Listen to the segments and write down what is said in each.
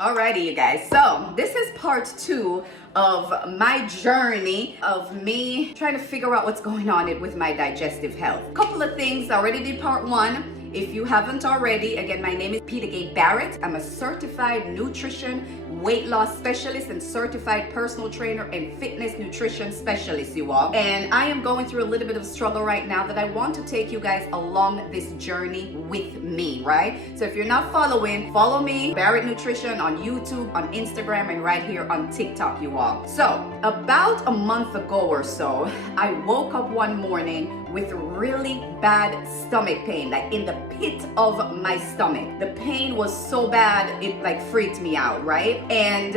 Alrighty, you guys. So this is part 2 of my journey of me trying to figure out what's going on with my digestive health. Couple of things. I already did part 1. If you haven't already, again, my name is Barrett. I'm a certified nutrition, weight loss specialist and certified personal trainer and fitness nutrition specialist, you all. And I am going through a little bit of struggle right now that I want to take you guys along this journey with me, right? So if you're not following, follow me, Barrett Nutrition on YouTube, on Instagram, and right here on TikTok, you all. So about a month ago or so, I woke up one morning with really bad stomach pain, like in the pit of my stomach. The pain was so bad, it like freaked me out, right? And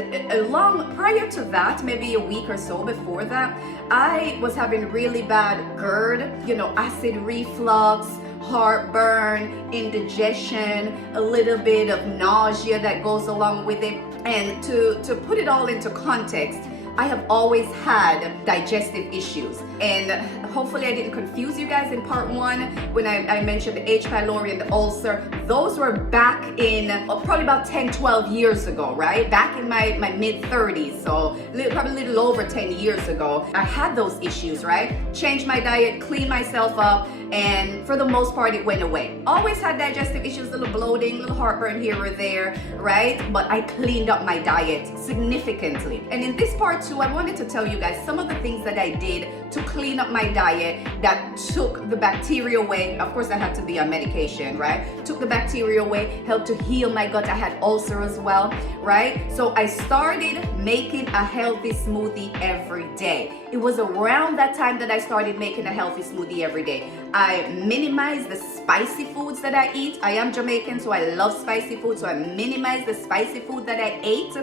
prior to that, maybe a week or so before that, I was having really bad GERD, acid reflux, heartburn, indigestion, a little bit of nausea that goes along with it. And to put it all into context, I have always had digestive issues, and hopefully I didn't confuse you guys in part 1 when I mentioned the H. pylori and the ulcer. Those were back in probably about 10-12 years ago, right? Back in my mid-30s, so probably a little over 10 years ago. I had those issues, right? Changed my diet, cleaned myself up, and for the most part it went away. Always had digestive issues, little bloating, little heartburn here or there, right? But I cleaned up my diet significantly. And in this part 2, I wanted to tell you guys some of the things that I did to clean up my diet that took the bacteria away. Of course, I had to be on medication, right? Took the bacteria away, helped to heal my gut. I had ulcer as well, right? So I started making a healthy smoothie every day. It was around that time that I started making a healthy smoothie every day. I minimized the spicy foods that I eat. I am Jamaican, so I love spicy food, so I minimized the spicy food that I ate.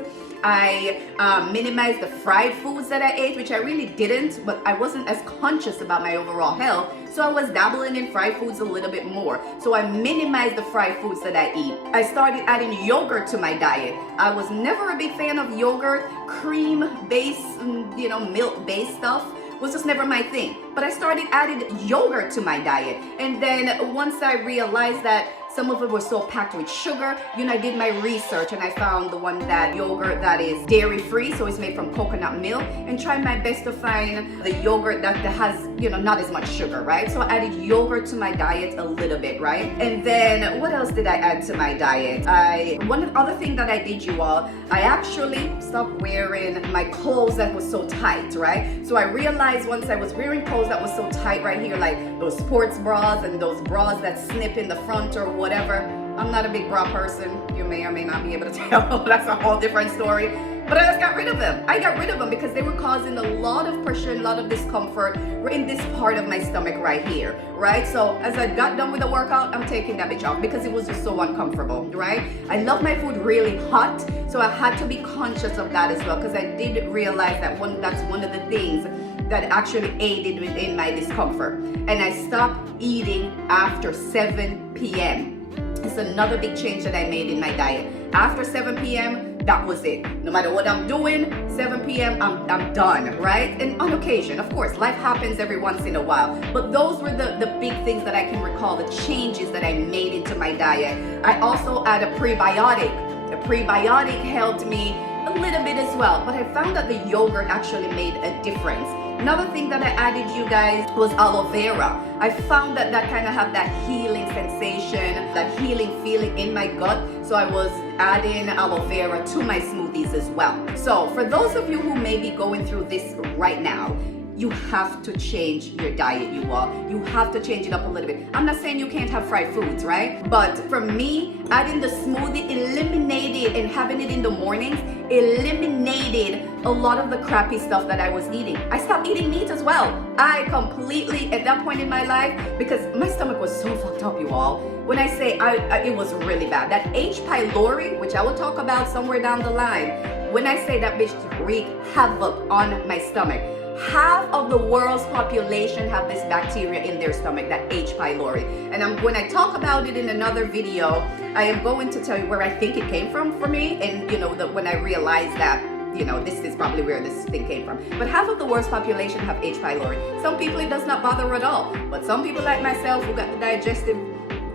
I minimized the fried foods that I ate, which I really didn't, but I wasn't as conscious about my overall health, so I was dabbling in fried foods a little bit more. So I minimized the fried foods that I eat. I started adding yogurt to my diet. I was never a big fan of yogurt, cream-based, milk-based stuff was just never my thing. But I started adding yogurt to my diet. And then once I realized that some of it was so packed with sugar, I did my research and I found that yogurt that is dairy-free, so it's made from coconut milk, and tried my best to find the yogurt that has, not as much sugar, right? So I added yogurt to my diet a little bit, right? And then what else did I add to my diet? One other thing that I did, you all, I actually stopped wearing my clothes that was so tight, right? So I realized once I was wearing clothes that was so tight right here, like those sports bras and those bras that snip in the front or whatever. I'm not a big bra person. You may or may not be able to tell. That's a whole different story. But I just got rid of them. I got rid of them because they were causing a lot of pressure and a lot of discomfort in this part of my stomach right here, right? So as I got done with the workout, I'm taking that bitch off because it was just so uncomfortable, right? I love my food really hot, so I had to be conscious of that as well, because I did realize that that's one of the things that actually aided in my discomfort. And I stopped eating after 7 p.m. It's another big change that I made in my diet. After 7 p.m., that was it. No matter what I'm doing, 7 p.m., I'm done, right? And on occasion, of course, life happens every once in a while. But those were the big things that I can recall, the changes that I made into my diet. I also add a prebiotic. The prebiotic helped me a little bit as well, but I found that the yogurt actually made a difference. Another thing that I added, you guys, was aloe vera. I found that kind of had that healing sensation, that healing feeling in my gut. So I was adding aloe vera to my smoothies as well. So for those of you who may be going through this right now, you have to change your diet, you all. You have to change it up a little bit. I'm not saying you can't have fried foods, right? But for me, adding the smoothie eliminated, and having it in the mornings eliminated a lot of the crappy stuff that I was eating. I stopped eating meat as well. I completely, at that point in my life, because my stomach was so fucked up, you all. When I say it was really bad. That H. pylori, which I will talk about somewhere down the line, when I say that bitch wreaked havoc on my stomach. Half of the world's population have this bacteria in their stomach, that H. pylori. And when I talk about it in another video, I am going to tell you where I think it came from for me, and when I realized that this is probably where this thing came from. But half of the world's population have H. pylori. Some people it does not bother at all, but some people like myself who got the digestive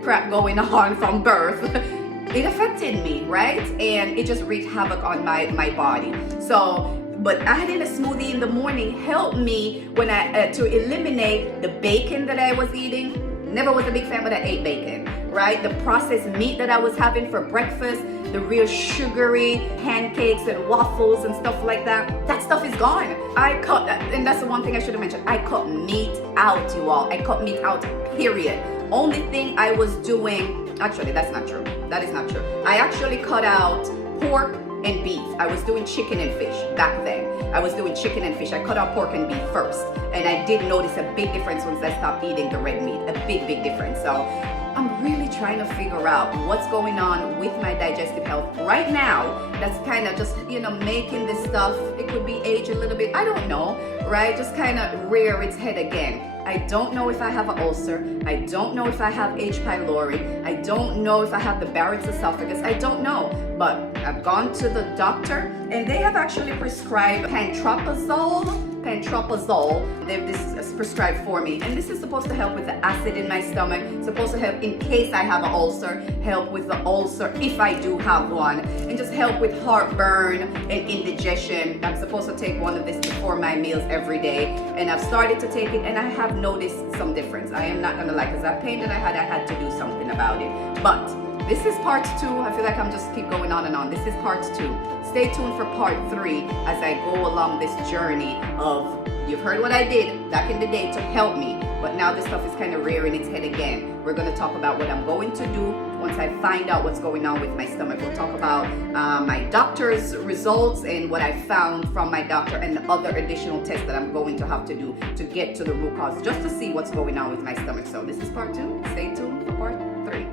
crap going on from birth, it affected me, right? And it just wreaked havoc on my body. So, but adding a smoothie in the morning helped me when I to eliminate the bacon that I was eating. Never was a big fan, but I ate bacon, right? The processed meat that I was having for breakfast, the real sugary pancakes and waffles and stuff like that, that stuff is gone. I cut, and that's the one thing I should have mentioned, I cut meat out, you all. I cut meat out, period. Only thing I was doing, actually that's not true. That is not true. I actually cut out pork and beef. I was doing chicken and fish back then. I was doing chicken and fish. I cut out pork and beef first. And I did notice a big difference once I stopped eating the red meat. A big, big difference. So I'm really trying to figure out what's going on with my digestive health right now. That's kind of just, making this stuff, it could be age a little bit, I don't know, right? Just kind of rear its head again. I don't know if I have an ulcer. I don't know if I have H. pylori. I don't know if I have the Barrett's esophagus. I don't know. But I've gone to the doctor and they have actually prescribed pantoprazole. This is prescribed for me. And this is supposed to help with the acid in my stomach. It's supposed to help in case I have an ulcer. Help with the ulcer if I do have one. And just help with heartburn and indigestion. I'm supposed to take one of this before my meals every day. And I've started to take it and I have noticed some difference. I am not gonna lie, because that pain that I had to do something about it. But this is part 2. I feel like I'm just keep going on and on. This is part 2. Stay tuned for part 3 as I go along this journey of, you've heard what I did back in the day to help me, but now this stuff is kind of rearing its head again. We're going to talk about what I'm going to do once I find out what's going on with my stomach. We'll talk about my doctor's results and what I found from my doctor and the other additional tests that I'm going to have to do to get to the root cause, just to see what's going on with my stomach. So this is part 2. Stay tuned for part 3.